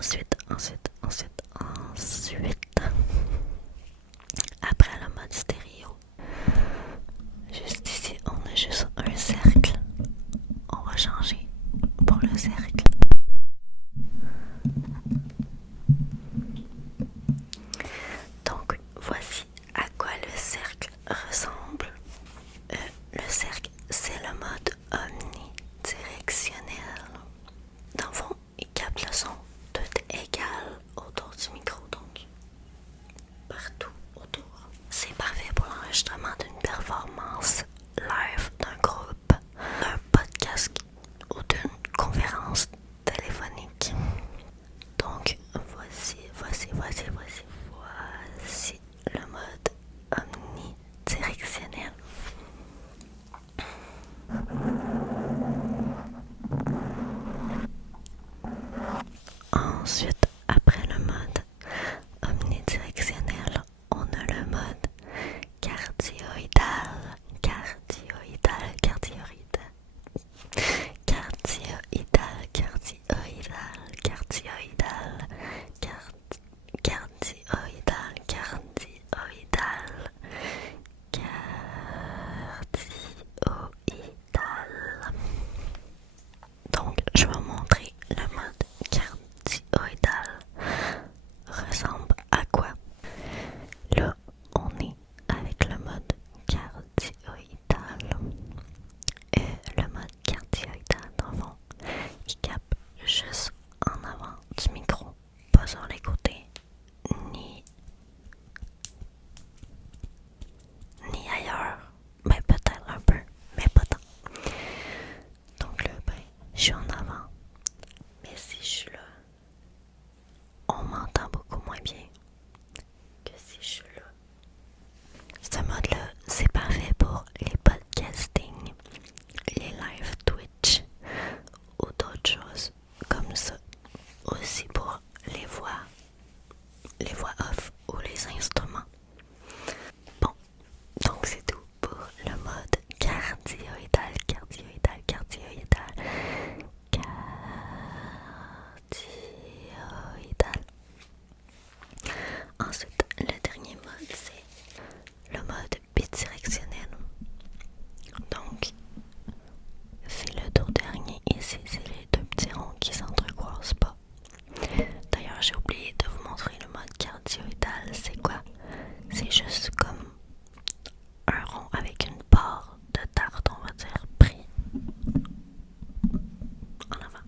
Ensuite, après le mode stéréo, juste ici, on a juste un cercle. On va changer pour le cercle. Donc, voici à quoi le cercle ressemble. Le cercle, c'est le mode omnidirectionnel. Dans le fond, il capte le son tout égal autour du micro, donc partout autour. C'est parfait pour l'enregistrement d'une performance live d'un groupe, d'un podcast ou d'une conférence téléphonique. Donc voici le mode omnidirectionnel. Ensuite, après le mode omnidirectionnel, on a le mode cardioïdal. Donc, je vais vous montrer le mode cardioïdal ressemble à quoi. Là, on est avec le mode cardioïdal. Le mode cardioïdal, dans le fond, il capte juste en avant du micro, pas sur les côtés, ni ailleurs. Ben, peut-être un peu, mais pas tant. Donc là, ben, je suis en avant. Mais si je suis là, on m'entend beaucoup moins bien que si je suis là. Ce mode-là, c'est parfait pour les podcasting, les live Twitch ou d'autres choses comme ça. Aussi pour les voix off ou les instruments. Bon, donc c'est tout pour le mode cardioïdal. Ensuite, le dernier mode, c'est le mode bidirectionnel. Donc, c'est le tout dernier ici, c'est les deux petits ronds qui s'entrecroisent pas. D'ailleurs, j'ai oublié de vous montrer le mode cardioïdal. C'est quoi? C'est juste comme un rond avec une part de tarte, on va dire, pris en avant.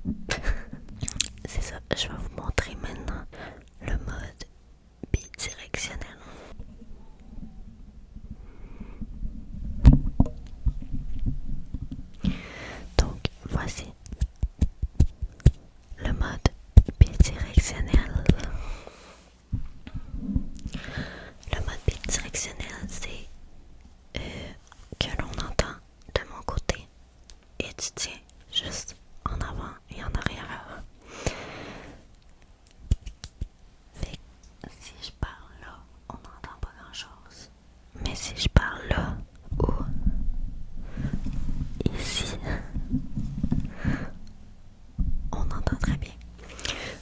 C'est ça, je vais vous montrer maintenant le mode bidirectionnel. Donc, voici le mode bidirectionnel. Le mode bidirectionnel, c'est que l'on entend de mon côté et tu tiens juste en avant et en arrière. Fait que si je parle là, on n'entend pas grand chose. Mais si je parle là ou ici, on entend très bien.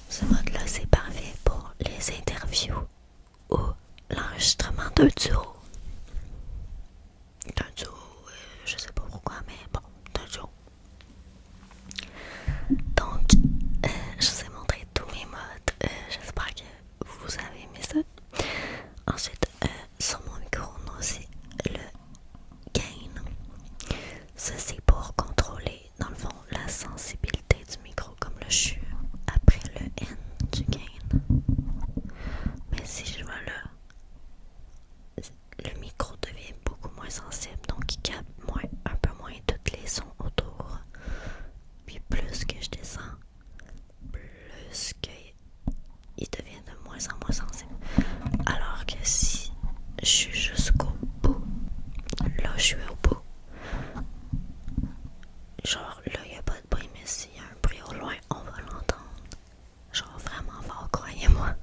Ce mode-là, c'est parfait pour les interviews ou l'enregistrement d'un duo. Je sais pas pourquoi, mais bon, d'un duo. Donc, je vous ai montré tous mes modes. J'espère que vous avez aimé ça. Ensuite, sur mon micro, on a aussi le gain. Ça, c'est pour contrôler, dans le fond, la sensibilité du micro, comme le CHU après le N du gain. Mais si je vais là, le micro devient beaucoup moins sensible, donc il capte un peu moins tous les sons autour. Puis plus que je descends, plus qu'il devient de moins en moins sensible. Alors que si je suis jusqu'au bout, là je suis au bout, genre là il n'y a pas de bruit, mais s'il y a un bruit au loin, on va l'entendre. Genre vraiment fort, croyez-moi.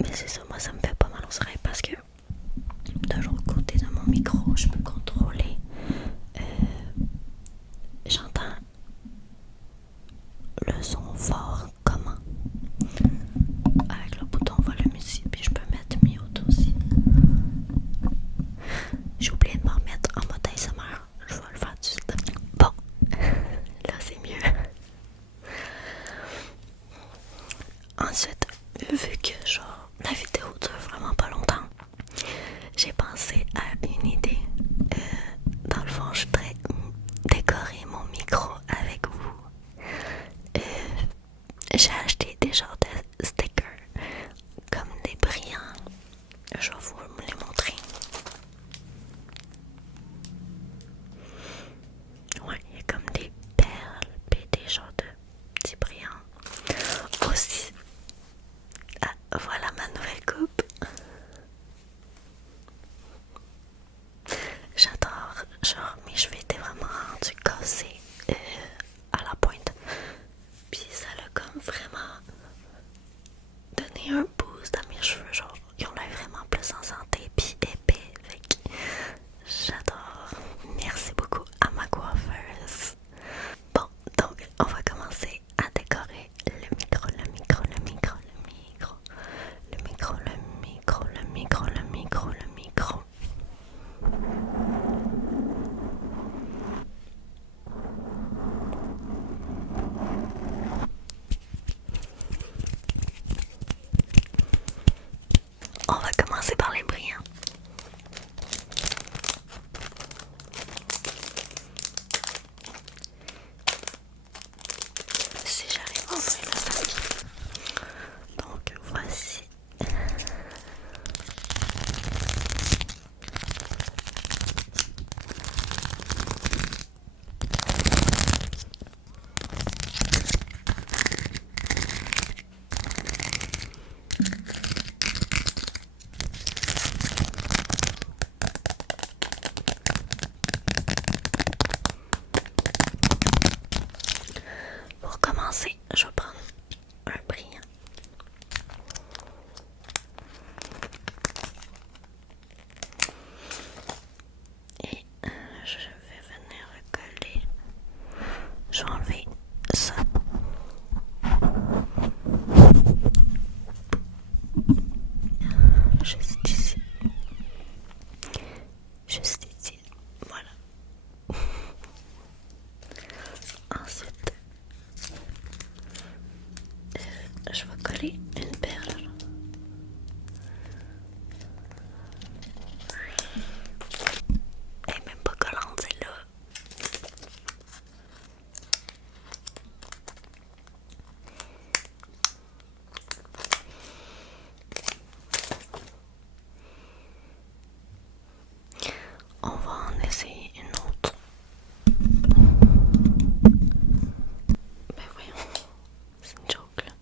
Mais c'est ça, moi ça me fait pas mal aux oreilles parce que de l'autre côté de mon micro, je peux contrôler. J'entends le son fort comment? Avec le bouton volume ici, puis je peux mettre mute aussi. J'ai oublié de me remettre en mode ASMR. Je vais le faire tout de suite. Bon, là c'est mieux. Ensuite, vu que genre la vidéo dure vraiment pas longtemps, j'ai pensé à une idée. Dans le fond, je voudrais décorer mon micro avec vous. J'ai acheté des genres de stickers comme des brillants. Je vais vous les montrer. Ouais, il y a comme des perles et des genres de petits brillants. Aussi, ah, voilà ma nouvelle coupe. J'adore, genre mes cheveux étaient vraiment rendus cassés à la pointe. Puis ça l'a comme vraiment donné un boost à mes cheveux, genre ils ont l'air vraiment plus en santé puis épais. Fait que j'adore. Merci beaucoup à ma coiffeuse. Bon, donc on va commencer à décorer le micro, le micro, le micro, le micro, le micro, le micro, le micro, le micro, le micro. On va commencer par les brillants. Si j'arrive à ouvrir le sac. Donc voici. Pour commencer, je vais prendre un brillant. Et je vais venir recoller. Je vais enlever ça. Juste ici. Juste ici. Voilà. Ensuite, je vais coller une perle. Elle est même pas collante celle-là. On va en essayer une autre. Ben voyons, c'est une joke là.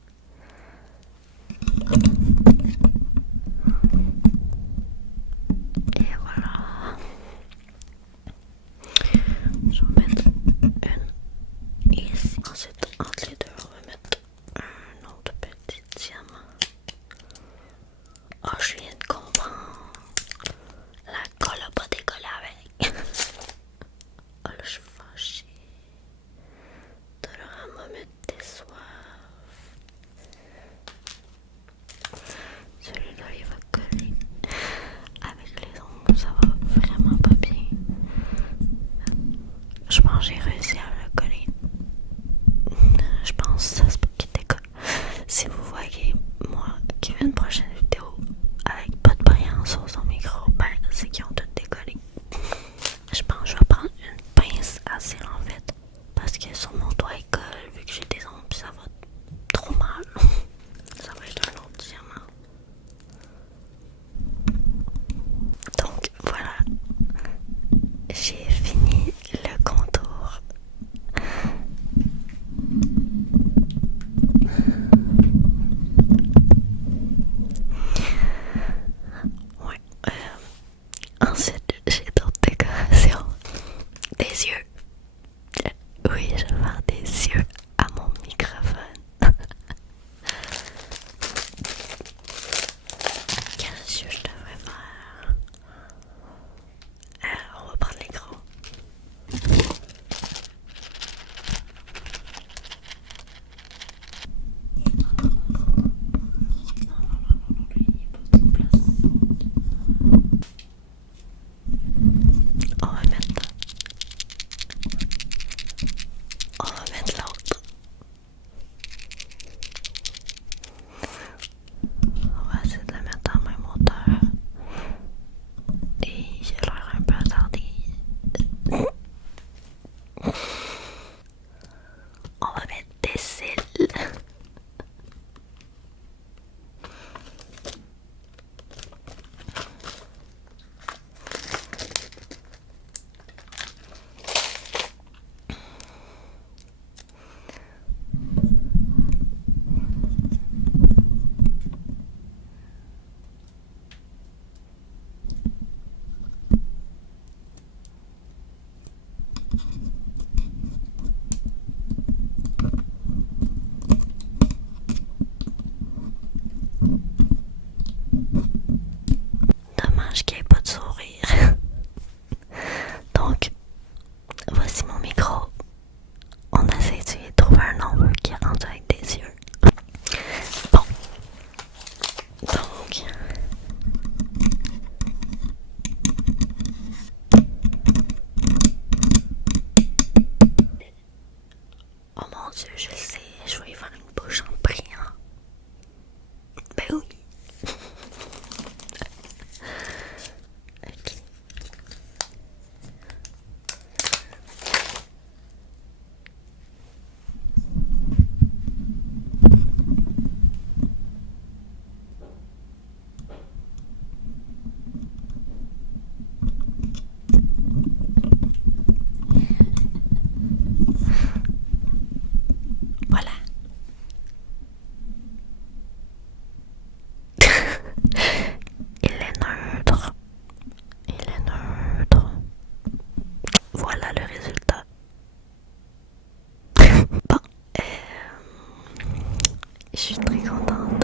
suis très contente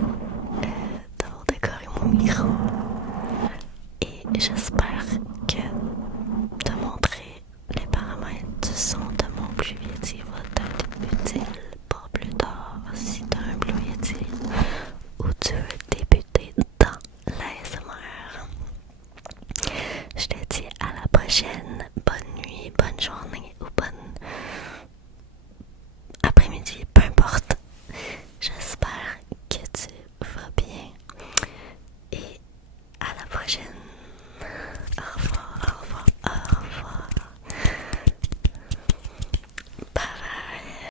d'avoir décoré mon micro